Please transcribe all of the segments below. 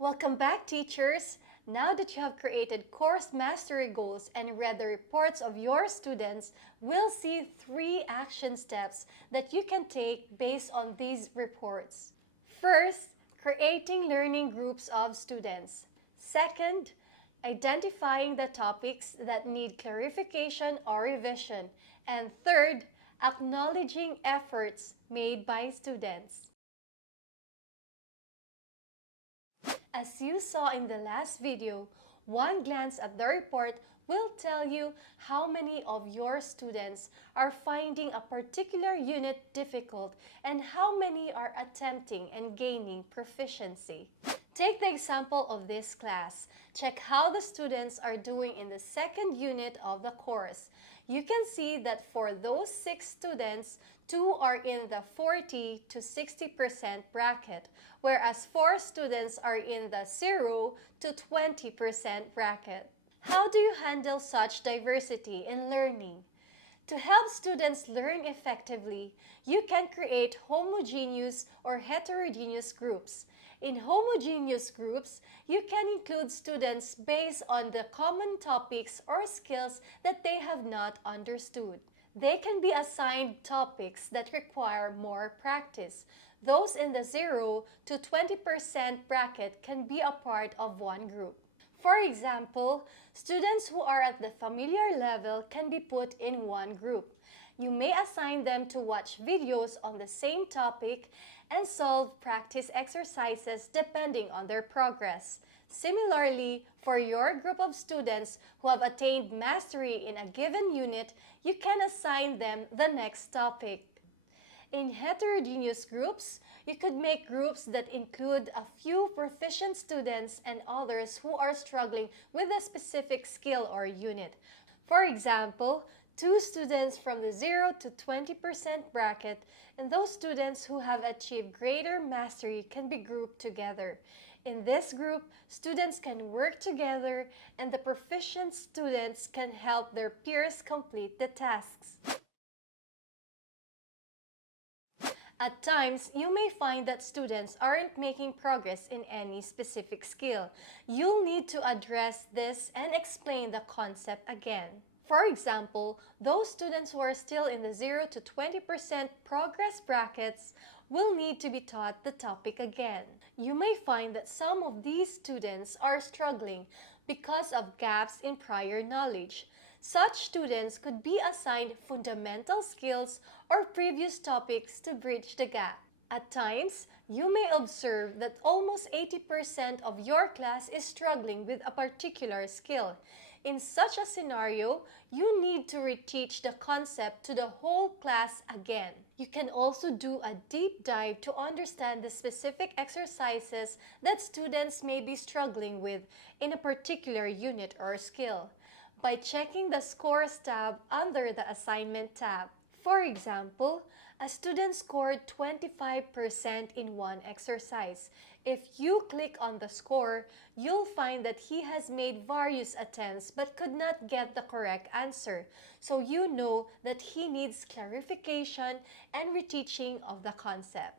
Welcome back, teachers! Now that you have created course mastery goals and read the reports of your students, we'll see 3 action steps that you can take based on these reports. First, creating learning groups of students. Second, identifying the topics that need clarification or revision. And third, acknowledging efforts made by students. As you saw in the last video, one glance at the report will tell you how many of your students are finding a particular unit difficult and how many are attempting and gaining proficiency. Take the example of this class. Check how the students are doing in the second unit of the course. You can see that for those 6 students, 2 are in the 40 to 60% bracket, whereas 4 students are in the 0 to 20% bracket. How do you handle such diversity in learning? To help students learn effectively, you can create homogeneous or heterogeneous groups. In homogeneous groups, you can include students based on the common topics or skills that they have not understood. They can be assigned topics that require more practice. Those in the 0 to 20% bracket can be a part of one group. For example, students who are at the familiar level can be put in one group. You may assign them to watch videos on the same topic and solve practice exercises depending on their progress. Similarly, for your group of students who have attained mastery in a given unit, you can assign them the next topic. In heterogeneous groups, you could make groups that include a few proficient students and others who are struggling with a specific skill or unit. For example, 2 students from the 0 to 20% bracket and those students who have achieved greater mastery can be grouped together. In this group, students can work together and the proficient students can help their peers complete the tasks. At times, you may find that students aren't making progress in any specific skill. You'll need to address this and explain the concept again. For example, those students who are still in the 0 to 20% progress brackets will need to be taught the topic again. You may find that some of these students are struggling because of gaps in prior knowledge. Such students could be assigned fundamental skills or previous topics to bridge the gap. At times, you may observe that almost 80% of your class is struggling with a particular skill. In such a scenario, you need to reteach the concept to the whole class again. You can also do a deep dive to understand the specific exercises that students may be struggling with in a particular unit or skill by checking the Scores tab under the Assignment tab. For example, a student scored 25% in one exercise. If you click on the score, you'll find that he has made various attempts but could not get the correct answer. So you know that he needs clarification and reteaching of the concept.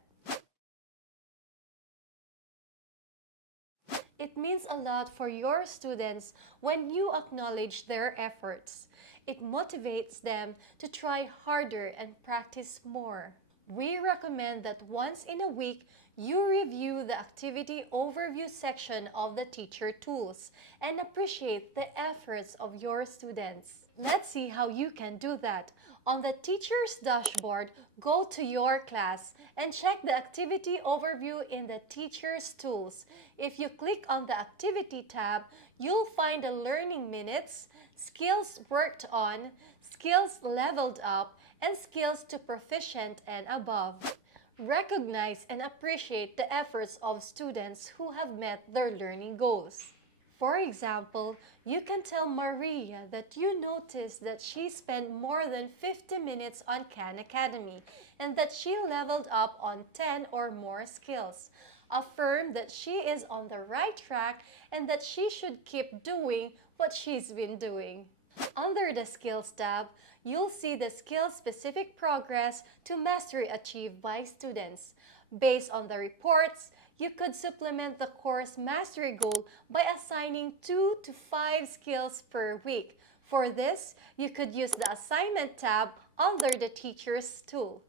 It means a lot for your students when you acknowledge their efforts. It motivates them to try harder and practice more. We recommend that once in a week, you review the activity overview section of the teacher tools and appreciate the efforts of your students. Let's see how you can do that. On the teacher's dashboard, go to your class and check the activity overview in the teacher's tools. If you click on the activity tab, you'll find the learning minutes, skills worked on, skills leveled up, and skills to proficient and above. Recognize and appreciate the efforts of students who have met their learning goals. For example, you can tell Maria that you noticed that she spent more than 50 minutes on Khan Academy and that she leveled up on 10 or more skills. Affirm that she is on the right track and that she should keep doing what she's been doing. Under the Skills tab, you'll see the skill-specific progress to mastery achieved by students. Based on the reports, you could supplement the course mastery goal by assigning 2 to 5 skills per week. For this, you could use the assignment tab under the teacher's tool.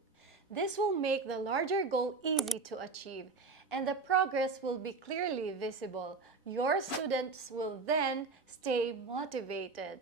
This will make the larger goal easy to achieve, and the progress will be clearly visible. Your students will then stay motivated.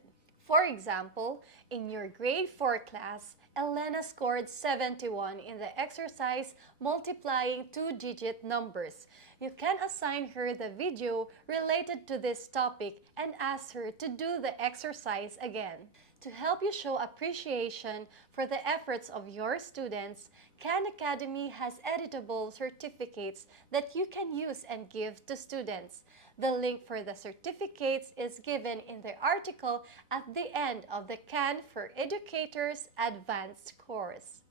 For example, in your grade 4 class, Elena scored 71 in the exercise multiplying two-digit numbers. You can assign her the video related to this topic and ask her to do the exercise again. To help you show appreciation for the efforts of your students, Khan Academy has editable certificates that you can use and give to students. The link for the certificates is given in the article at the end of the Khan for Educators Advanced course.